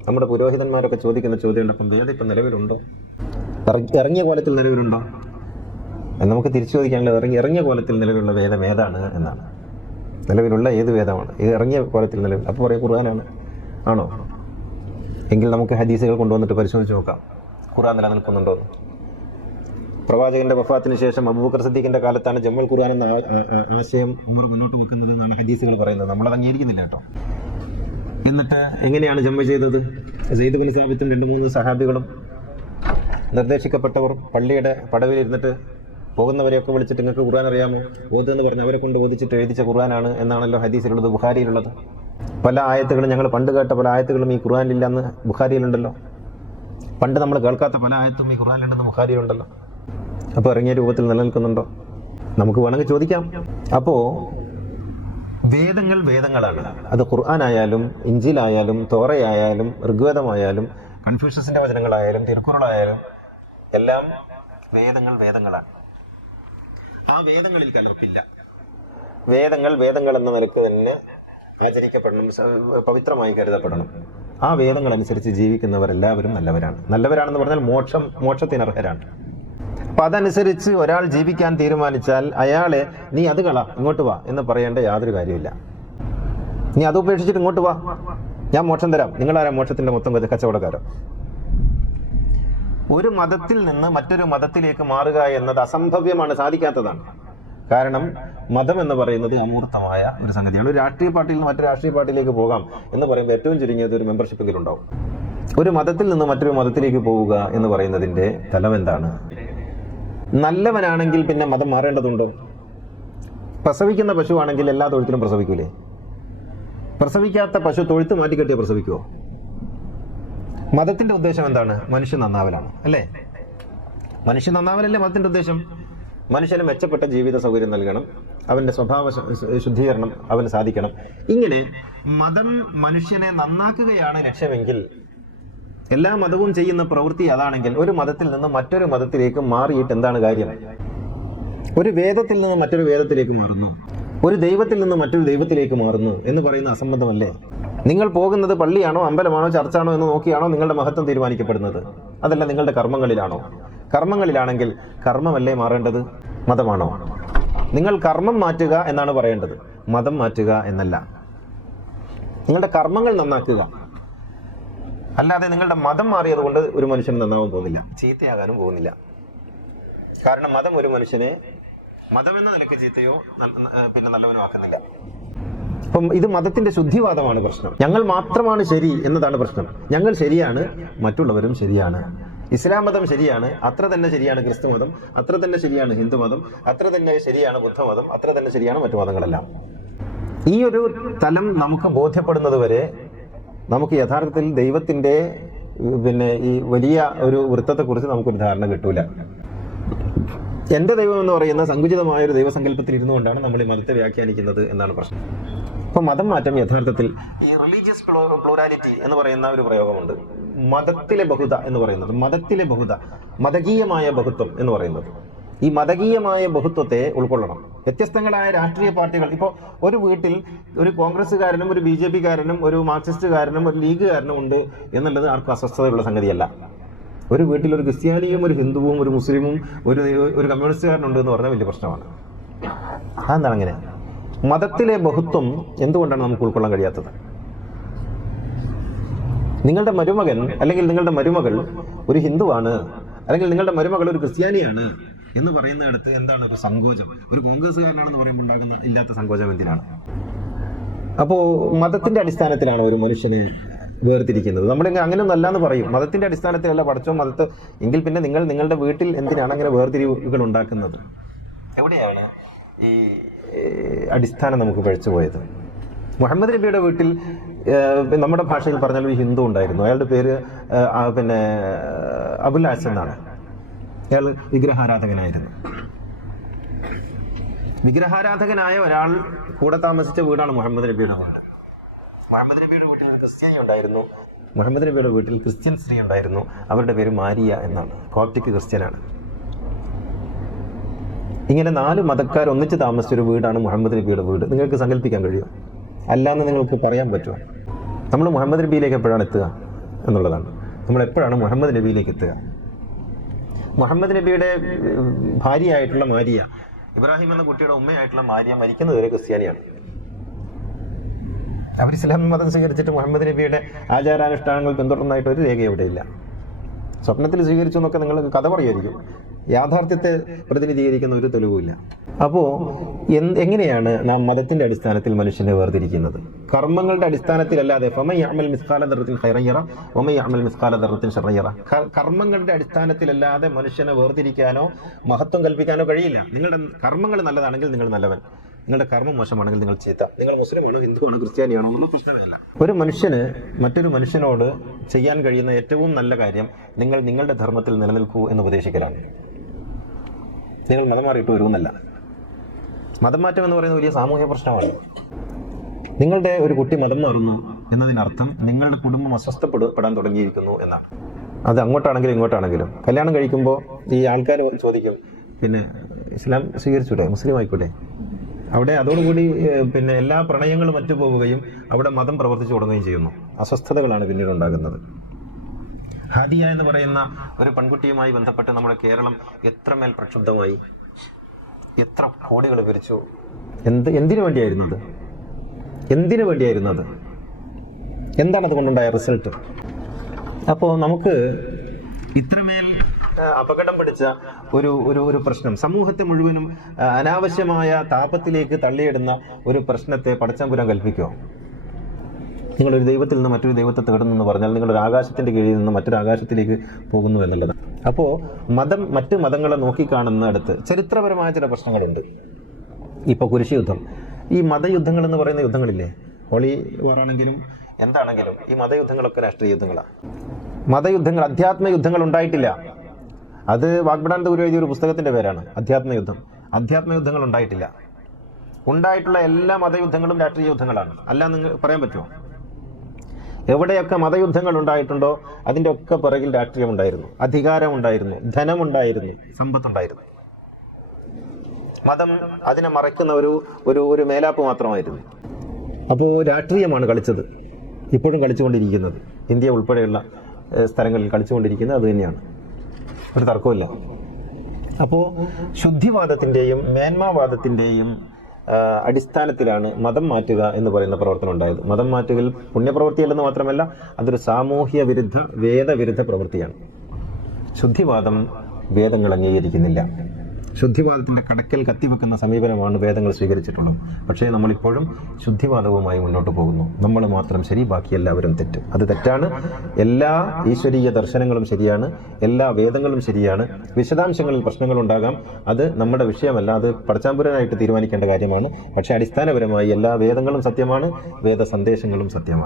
നമ്മുടെ പുരോഹിതന്മാരൊക്കെ ചോദിക്കുന്ന ചോദ്യം, അപ്പം വേദം ഇപ്പം നിലവിലുണ്ടോ? ഇറങ്ങിയ കോലത്തിൽ നിലവിലുണ്ടോ? നമുക്ക് തിരിച്ചു ചോദിക്കാനുള്ളത് ഇറങ്ങിയ കോലത്തിൽ നിലവിലുള്ള വേദം ഏതാണ് എന്നാണ്. നിലവിലുള്ള ഏത് വേദമാണ്? ഇത് ഇറങ്ങിയ കോലത്തിൽ നിലവിൽ. അപ്പോൾ പറയും ഖുർആനാണ്. ആണോ? എങ്കിൽ നമുക്ക് ഹദീസുകൾ കൊണ്ടുവന്നിട്ട് പരിശോധിച്ച് നോക്കാം ഖുർആൻ നിലനിൽക്കുന്നുണ്ടോ. പ്രവാചകന്റെ വഫാത്തിന് ശേഷം അബൂബക്കർ സിദ്ദീഖിന്റെ കാലത്താണ് ജമ്മൽ ഖുർആൻ എന്ന ആശയം ഉമർ മുന്നോട്ട് വെക്കുന്നത് എന്നാണ് ഹദീസുകൾ പറയുന്നത്. നമ്മളത് അംഗീകരിക്കുന്നില്ല കേട്ടോ. എന്നിട്ട് എങ്ങനെയാണ് ജമ്മ ചെയ്തത്? സെയ്ദ് ബിൻ സാബിത്തും 2-3 സഹാബികളും നിർദ്ദേശിക്കപ്പെട്ടവർ പള്ളിയുടെ പടവിലിരുന്നിട്ട് പോകുന്നവരെയൊക്കെ വിളിച്ചിട്ട് നിങ്ങൾക്ക് ഖുർആൻ അറിയാമോ? ഓതെന്ന് പറഞ്ഞ് അവരെ കൊണ്ട് ഓദിച്ചിട്ട് എഴുതിച്ച ഖുർആനാണ് എന്നാണല്ലോ ഹദീസിലുള്ളത്, ബുഖാരിയിലുള്ളത്. പല ആയത്തുകളും ഞങ്ങൾ പണ്ട് കേട്ട പല ആയത്തുകളും ഈ ഖുർആനിലില്ലെന്ന് ബുഖാരിയിലുണ്ടല്ലോ. പണ്ട് നമ്മൾ കേൾക്കാത്ത പല ആയത്തും ഈ ഖുർആനിലുണ്ടെന്ന് ബുഖാരിയിലുണ്ടല്ലോ. അപ്പോൾ ഇറങ്ങിയ രൂപത്തിൽ നിലനിൽക്കുന്നുണ്ടോ? നമുക്ക് വേണമെങ്കിൽ ചോദിക്കാം. അപ്പോൾ വേദങ്ങൾ വേദങ്ങളാണ്. അത് ഖുർആനായാലും ഇഞ്ചിലായാലും തോറയായാലും ഋഗ്വേദമായാലും കൺഫ്യൂഷ്യസിന്റെ വചനങ്ങളായാലും തിരുക്കുറളായാലും എല്ലാം വേദങ്ങൾ വേദങ്ങളാണ്. ആ വേദങ്ങളിൽ കലർപ്പില്ല. വേദങ്ങൾ വേദങ്ങൾ എന്ന നിലക്ക് തന്നെ ആചരിക്കപ്പെടണം, പവിത്രമായി കരുതപ്പെടണം. ആ വേദങ്ങൾ അനുസരിച്ച് ജീവിക്കുന്നവരെല്ലാവരും നല്ലവരാണ്. നല്ലവരാണെന്ന് പറഞ്ഞാൽ മോക്ഷത്തിനർഹരാണ്. അപ്പം അതനുസരിച്ച് ഒരാൾ ജീവിക്കാൻ തീരുമാനിച്ചാൽ അയാളെ നീ അത് കള, ഇങ്ങോട്ട് വാ എന്ന് പറയേണ്ട യാതൊരു കാര്യമില്ല. നീ അത് ഉപേക്ഷിച്ചിട്ട് ഇങ്ങോട്ട് വാ, ഞാൻ മോക്ഷം തരാം. നിങ്ങളാരാ മോക്ഷത്തിന്റെ മൊത്തം കച്ചവടക്കാരോ? ഒരു മതത്തിൽ നിന്ന് മറ്റൊരു മതത്തിലേക്ക് മാറുക എന്നത് അസംഭവ്യമാണ്, സാധിക്കാത്തതാണ്. കാരണം മതം എന്ന് പറയുന്നത് അമൂർത്തമായ ഒരു സംഗതിയാണ്. ഒരു രാഷ്ട്രീയ പാർട്ടിയിൽ നിന്ന് മറ്റൊരു രാഷ്ട്രീയ പാർട്ടിയിലേക്ക് പോകാം എന്ന് പറയുമ്പോൾ ഏറ്റവും ചുരുങ്ങിയത് ഒരു മെമ്പർഷിപ്പെങ്കിലും ഉണ്ടാവും. ഒരു മതത്തിൽ നിന്ന് മറ്റൊരു മതത്തിലേക്ക് പോവുക എന്ന് പറയുന്നതിന്റെ തലം എന്താണ്? നല്ലവനാണെങ്കിൽ പിന്നെ മതം മാറേണ്ടതുണ്ടോ? പ്രസവിക്കുന്ന പശുവാണെങ്കിൽ എല്ലാ തൊഴുത്തിലും പ്രസവിക്കൂലേ? പ്രസവിക്കാത്ത പശു തൊഴുത്ത് മാറ്റിക്കെട്ടിയ പ്രസവിക്കുമോ? മതത്തിന്റെ ഉദ്ദേശം എന്താണ്? മനുഷ്യൻ നന്നാവലാണ്, അല്ലേ? മനുഷ്യൻ നന്നാവലല്ലേ മതത്തിന്റെ ഉദ്ദേശം? മനുഷ്യന് മെച്ചപ്പെട്ട ജീവിത സൗകര്യം നൽകണം, അവന്റെ സ്വഭാവ ശുദ്ധീകരണം അവന് സാധിക്കണം. ഇങ്ങനെ മതം മനുഷ്യനെ നന്നാക്കുകയാണ് ലക്ഷ്യമെങ്കിൽ, എല്ലാ മതവും ചെയ്യുന്ന പ്രവൃത്തി അതാണെങ്കിൽ, ഒരു മതത്തിൽ നിന്ന് മറ്റൊരു മതത്തിലേക്ക് മാറിയിട്ട് എന്താണ് കാര്യം? ഒരു വേദത്തിൽ നിന്ന് മറ്റൊരു വേദത്തിലേക്ക് മാറുന്നു, ഒരു ദൈവത്തിൽ നിന്ന് മറ്റൊരു ദൈവത്തിലേക്ക് മാറുന്നു എന്ന് പറയുന്ന അസംബന്ധമല്ലേ? നിങ്ങൾ പോകുന്നത് പള്ളിയാണോ അമ്പലമാണോ ചർച്ചാണോ എന്ന് നോക്കിയാണോ നിങ്ങളുടെ മഹത്വം തീരുമാനിക്കപ്പെടുന്നത്? അതല്ല നിങ്ങളുടെ കർമ്മങ്ങളിലാണോ? കർമ്മങ്ങളിലാണെങ്കിൽ കർമ്മമല്ലേ മാറേണ്ടത്, മതമാണോ? നിങ്ങൾ കർമ്മം മാറ്റുക എന്നാണ് പറയേണ്ടത്, മതം മാറ്റുക എന്നല്ല. നിങ്ങളുടെ കർമ്മങ്ങൾ നന്നാക്കുക, അല്ലാതെ നിങ്ങളുടെ മതം മാറിയത് കൊണ്ട് ഒരു മനുഷ്യൻ നന്നാവാൻ പോകുന്നില്ല, ചീത്തയാകാനും പോകുന്നില്ല. കാരണം മതം ഒരു മനുഷ്യനെ മതം എന്ന നിലയ്ക്ക് ചീത്തയോ പിന്നെ നല്ലവനോ ആക്കുന്നില്ല. അപ്പം ഇത് മതത്തിന്റെ ശുദ്ധിവാദമാണ് പ്രശ്നം. ഞങ്ങൾ മാത്രമാണ് ശരി എന്നതാണ് പ്രശ്നം. ഞങ്ങൾ ശരിയാണ്, മറ്റുള്ളവരും ശരിയാണ്. ഇസ്ലാം മതം ശരിയാണ്, അത്ര തന്നെ ശരിയാണ് ക്രിസ്തു മതം, അത്ര തന്നെ ശരിയാണ് ഹിന്ദു മതം, അത്ര തന്നെ ശരിയാണ് ബുദ്ധമതം, അത്ര തന്നെ ശരിയാണ് മറ്റു മതങ്ങളെല്ലാം. ഈ ഒരു തലം നമുക്ക് ബോധ്യപ്പെടുന്നത് വരെ നമുക്ക് യഥാർത്ഥത്തിൽ ദൈവത്തിന്റെ ഈ വലിയ ഒരു വൃത്തത്തെക്കുറിച്ച് നമുക്കൊരു ധാരണ കിട്ടൂല. എന്റെ ദൈവം എന്ന് പറയുന്ന സങ്കുചിതമായ ഒരു ദൈവസങ്കല്പത്തിൽ ഇരുന്നുകൊണ്ടാണ് നമ്മൾ ഈ മതത്തെ വ്യാഖ്യാനിക്കുന്നത് എന്നാണ് പ്രശ്നം. അപ്പൊ മതം മാറ്റം യഥാർത്ഥത്തിൽ ഈ റിലീജിയസ് പ്ലൂറാലിറ്റി എന്ന് പറയുന്ന ഒരു പ്രയോഗമുണ്ട്. മതത്തിലെ ബഹുത എന്ന് പറയുന്നത്, മതത്തിലെ ബഹുത, മതകീയമായ ബഹുത്വം എന്ന് പറയുന്നത്, ഈ മതകീയമായ ബഹുത്വത്തെ ഉൾക്കൊള്ളണം. വ്യത്യസ്തങ്ങളായ രാഷ്ട്രീയ പാർട്ടികൾ, ഇപ്പോൾ ഒരു വീട്ടിൽ ഒരു കോൺഗ്രസ്സുകാരനും ഒരു BJP-കാരനും ഒരു മാർക്സിസ്റ്റുകാരനും ഒരു ലീഗുകാരനും ഉണ്ട് എന്നുള്ളത് ആർക്കും അസ്വസ്ഥതയുള്ള സംഗതിയല്ല. ഒരു വീട്ടിൽ ഒരു ക്രിസ്ത്യാനിയും ഒരു ഹിന്ദുവും ഒരു മുസ്ലിമും ഒരു കമ്മ്യൂണിസ്റ്റുകാരനുണ്ട് എന്ന് പറഞ്ഞാൽ വലിയ പ്രശ്നമാണ്. അതെന്താണ് അങ്ങനെ? മതത്തിലെ ബഹുത്വം എന്തുകൊണ്ടാണ് നമുക്ക് ഉൾക്കൊള്ളാൻ കഴിയാത്തത്? നിങ്ങളുടെ മരുമകൻ അല്ലെങ്കിൽ നിങ്ങളുടെ മരുമകൾ ഒരു ഹിന്ദുവാണ്, അല്ലെങ്കിൽ നിങ്ങളുടെ മരുമകൾ ഒരു ക്രിസ്ത്യാനിയാണ് എന്ന് പറയുന്നിടത്ത് എന്താണ് ഒരു സങ്കോചം? ഒരു കോൺഗ്രസ്സുകാരനാണെന്ന് പറയുമ്പോൾ ഉണ്ടാകുന്ന ഇല്ലാത്ത സങ്കോചം എന്തിനാണ്? അപ്പോൾ മതത്തിന്റെ അടിസ്ഥാനത്തിലാണ് ഒരു മനുഷ്യനെ വേർതിരിക്കുന്നത്. നമ്മളിങ്ങനെ അങ്ങനെയൊന്നും അല്ലാന്ന് പറയും. മതത്തിന്റെ അടിസ്ഥാനത്തിലല്ല പഠിച്ചോ മതത്തെ എങ്കിൽ പിന്നെ നിങ്ങൾ നിങ്ങളുടെ വീട്ടിൽ എന്തിനാണ് അങ്ങനെ വേർതിരിവുകൾ ഉണ്ടാക്കുന്നത്? എവിടെയാണ് ഈ അടിസ്ഥാനം നമുക്ക് പഴിച്ചു പോയത്? മുഹമ്മദ് നബിയുടെ വീട്ടിൽ നമ്മുടെ ഭാഷയിൽ പറഞ്ഞാൽ ഒരു ഹിന്ദു ഉണ്ടായിരുന്നു. അയാളുടെ പേര് പിന്നെ അബുൽ ആസ് എന്നാണ്. അയാൾ വിഗ്രഹാരാധകനായിരുന്നു. വിഗ്രഹാരാധകനായ ഒരാൾ കൂടെ താമസിച്ച വീടാണ് മുഹമ്മദ് നബിയുടെ വീട്. മുഹമ്മദ് നബിയുടെ വീട്ടിൽ ക്രിസ്ത്യാനി ഉണ്ടായിരുന്നു. മുഹമ്മദ് നബിയുടെ വീട്ടിൽ ക്രിസ്ത്യൻ സ്ത്രീ ഉണ്ടായിരുന്നു. അവരുടെ പേര് മാരിയ എന്നാണ്. കോപ്റ്റിക് ക്രിസ്ത്യനാണ്. ഇങ്ങനെ 4 മതക്കാർ ഒന്നിച്ച് താമസിച്ചൊരു വീടാണ് മുഹമ്മദ് നബിയുടെ വീട്. നിങ്ങൾക്ക് സങ്കല്പിക്കാൻ കഴിയുമോ? അല്ലാന്ന് നിങ്ങൾക്ക് പറയാൻ പറ്റുമോ? നമ്മൾ മുഹമ്മദ് നബിയിലേക്ക് എപ്പോഴാണ് എത്തുക എന്നുള്ളതാണ്. നമ്മൾ എപ്പോഴാണ് മുഹമ്മദ് നബിയിലേക്ക് എത്തുക? മുഹമ്മദ് നബിയുടെ ഭാര്യയായിട്ടുള്ള മാരിയ, ഇബ്രാഹിം എന്ന കുട്ടിയുടെ ഉമ്മയായിട്ടുള്ള മാരിയ മരിക്കുന്നത് വരെ ക്രിസ്ത്യാനിയാണ്. അവർ ഇസ്ലാം മതം സ്വീകരിച്ചിട്ട് മുഹമ്മദ് നബിയുടെ ആചാരാനുഷ്ഠാനങ്ങൾ പിന്തുടർന്നതായിട്ട് ഒരു രേഖ എവിടെയില്ല. സ്വപ്നത്തിൽ സ്വീകരിച്ചു എന്നൊക്കെ നിങ്ങൾക്ക് കഥ പറയുമായിരിക്കും. യാഥാർത്ഥ്യത്തെ പ്രതിനിധീകരിക്കുന്ന ഒരു തെളിവുമില്ല. അപ്പോൾ എങ്ങനെയാണ് നാം മതത്തിന്റെ അടിസ്ഥാനത്തിൽ മനുഷ്യനെ വേർതിരിക്കുന്നത്? കർമ്മങ്ങളുടെ അടിസ്ഥാനത്തിലല്ലാതെ കർമ്മങ്ങളുടെ അടിസ്ഥാനത്തിലല്ലാതെ മനുഷ്യനെ വേർതിരിക്കാനോ മഹത്വം കൽപ്പിക്കാനോ കഴിയില്ല. നിങ്ങളുടെ കർമ്മങ്ങൾ നല്ലതാണെങ്കിൽ നിങ്ങൾ നല്ലവൻ, നിങ്ങളുടെ കർമ്മം മോശമാണെങ്കിൽ നിങ്ങൾ ചീത്ത. നിങ്ങൾ മുസ്ലിമാണോ ഹിന്ദുവാണോ ക്രിസ്ത്യാനിയാണോ എന്നുള്ള പ്രശ്നമല്ല. ഒരു മനുഷ്യന് മറ്റൊരു മനുഷ്യനോട് ചെയ്യാൻ കഴിയുന്ന ഏറ്റവും നല്ല കാര്യം നിങ്ങൾ നിങ്ങളുടെ ധർമ്മത്തിൽ നിലനിൽക്കൂ എന്ന് ഉപദേശിക്കലാണ്. നിങ്ങൾ മതം മാറിയിട്ട് വരുമെന്നല്ല. മതം മാറ്റം എന്ന് പറയുന്നത് വലിയ സാമൂഹ്യ പ്രശ്നമാണ്. നിങ്ങളുടെ ഒരു കുട്ടി മതം മാറുന്നു എന്നതിനർത്ഥം നിങ്ങളുടെ കുടുംബം അസ്വസ്ഥപ്പെടാൻ തുടങ്ങിയിരിക്കുന്നു എന്നാണ്. അത് അങ്ങോട്ടാണെങ്കിലും ഇങ്ങോട്ടാണെങ്കിലും. കല്യാണം കഴിക്കുമ്പോൾ ഈ ആൾക്കാർ ചോദിക്കും, പിന്നെ ഇസ്ലാം സ്വീകരിച്ചൂടെ, മുസ്ലിം ആയിക്കോട്ടെ. അവിടെ അതോടുകൂടി പിന്നെ എല്ലാ പ്രണയങ്ങളും മറ്റുപോവുകയും അവിടെ മതം പ്രവർത്തിച്ചു തുടങ്ങുകയും ചെയ്യുന്നു. അസ്വസ്ഥതകളാണ് പിന്നീട് ഉണ്ടാകുന്നത്. ഹാദിയ എന്ന് പറയുന്ന ഒരു പെൺകുട്ടിയുമായി ബന്ധപ്പെട്ട് നമ്മുടെ കേരളം എത്രമേൽ പ്രക്ഷുബ്ധമായി, എത്ര കോടികൾ പിരിച്ചു. എന്തിനു വേണ്ടിയായിരുന്നത്? എന്താണ് അതുകൊണ്ടുണ്ടായ റിസൾട്ട്? അപ്പോൾ നമുക്ക് ഇത്രമേൽ അപകടം പിടിച്ച ഒരു പ്രശ്നം, സമൂഹത്തെ മുഴുവനും അനാവശ്യമായ താപത്തിലേക്ക് തള്ളിയിടുന്ന ഒരു പ്രശ്നത്തെ പടച്ചമ്പുരാൻ കൽപ്പിക്കുമോ? നിങ്ങളൊരു ദൈവത്തിൽ നിന്ന് മറ്റൊരു ദൈവത്തെ തേടുന്നെന്ന് പറഞ്ഞാൽ നിങ്ങളൊരു ആകാശത്തിന്റെ കീഴിൽ നിന്ന് മറ്റൊരു ആകാശത്തിലേക്ക് പോകുന്നു എന്നുള്ളതാണ്. അപ്പോൾ മറ്റ് മതങ്ങളെ നോക്കിക്കാണുന്നിടത്ത് ചരിത്രപരമായ ചില പ്രശ്നങ്ങളുണ്ട്. ഇപ്പോൾ കുരിശ് യുദ്ധം, ഈ മതയുദ്ധങ്ങൾ എന്ന് പറയുന്ന യുദ്ധങ്ങളില്ലേ, ഹോളി വാറാണെങ്കിലും എന്താണെങ്കിലും ഈ മതയുദ്ധങ്ങളൊക്കെ രാഷ്ട്രീയ യുദ്ധങ്ങളാണ്. മതയുദ്ധങ്ങൾ, അധ്യാത്മ യുദ്ധങ്ങൾ ഉണ്ടായിട്ടില്ല. അത് വാഗ്ബടാനന്ദ ഗുരു എഴുതിയ ഒരു പുസ്തകത്തിന്റെ പേരാണ് അധ്യാത്മയുദ്ധം. അധ്യാത്മയുദ്ധങ്ങൾ ഉണ്ടായിട്ടില്ല. ഉണ്ടായിട്ടുള്ള എല്ലാ മതയുദ്ധങ്ങളും രാഷ്ട്രീയ യുദ്ധങ്ങളാണ്. അല്ല നിങ്ങൾ പറയാൻ പറ്റുമോ? എവിടെയൊക്കെ മതയുദ്ധങ്ങൾ ഉണ്ടായിട്ടുണ്ടോ അതിൻ്റെ ഒക്കെ പിറകിൽ രാഷ്ട്രീയം ഉണ്ടായിരുന്നു, അധികാരം ഉണ്ടായിരുന്നു, ധനമുണ്ടായിരുന്നു, സമ്പത്തുണ്ടായിരുന്നു. മതം അതിനെ മറയ്ക്കുന്ന ഒരു മേലാപ്പ് മാത്രമായിരുന്നു. അപ്പോൾ രാഷ്ട്രീയമാണ് കളിച്ചത്, ഇപ്പോഴും കളിച്ചുകൊണ്ടിരിക്കുന്നത്. ഇന്ത്യ ഉൾപ്പെടെയുള്ള സ്ഥലങ്ങളിൽ കളിച്ചുകൊണ്ടിരിക്കുന്നത് അത് തന്നെയാണ്, ഒരു തർക്കമില്ല. അപ്പോൾ ശുദ്ധിവാദത്തിൻ്റെയും മേന്മാവാദത്തിൻ്റെയും അടിസ്ഥാനത്തിലാണ് മതം മാറ്റുക എന്ന് പറയുന്ന പ്രവർത്തനം ഉണ്ടായത്. മതം മാറ്റുകൽ പുണ്യപ്രവൃത്തിയല്ലെന്ന് മാത്രമല്ല, അതൊരു സാമൂഹ്യ വിരുദ്ധ വേദവിരുദ്ധ പ്രവൃത്തിയാണ്. ശുദ്ധിവാദം വേദങ്ങൾ അംഗീകരിക്കുന്നില്ല. ശുദ്ധിവാദത്തിന്റെ കടക്കൽ കത്തിവെക്കുന്ന സമീപനമാണ് വേദങ്ങൾ സ്വീകരിച്ചിട്ടുള്ളത്. പക്ഷേ നമ്മളിപ്പോഴും ശുദ്ധിവാദവുമായി മുന്നോട്ട് പോകുന്നു. നമ്മൾ മാത്രം ശരി, ബാക്കി എല്ലാവരും തെറ്റ്. അത് തെറ്റാണ്. എല്ലാ ഈശ്വരീയ ദർശനങ്ങളും ശരിയാണ്, എല്ലാ വേദങ്ങളും ശരിയാണ്. വിശദാംശങ്ങളിൽ പ്രശ്നങ്ങളുണ്ടാകാം, അത് നമ്മുടെ വിഷയമല്ല, അത് പടച്ചാമ്പുരനായിട്ട് തീരുമാനിക്കേണ്ട കാര്യമാണ്. പക്ഷേ അടിസ്ഥാനപരമായി എല്ലാ വേദങ്ങളും സത്യമാണ്, വേദ സന്ദേശങ്ങളും സത്യമാണ്.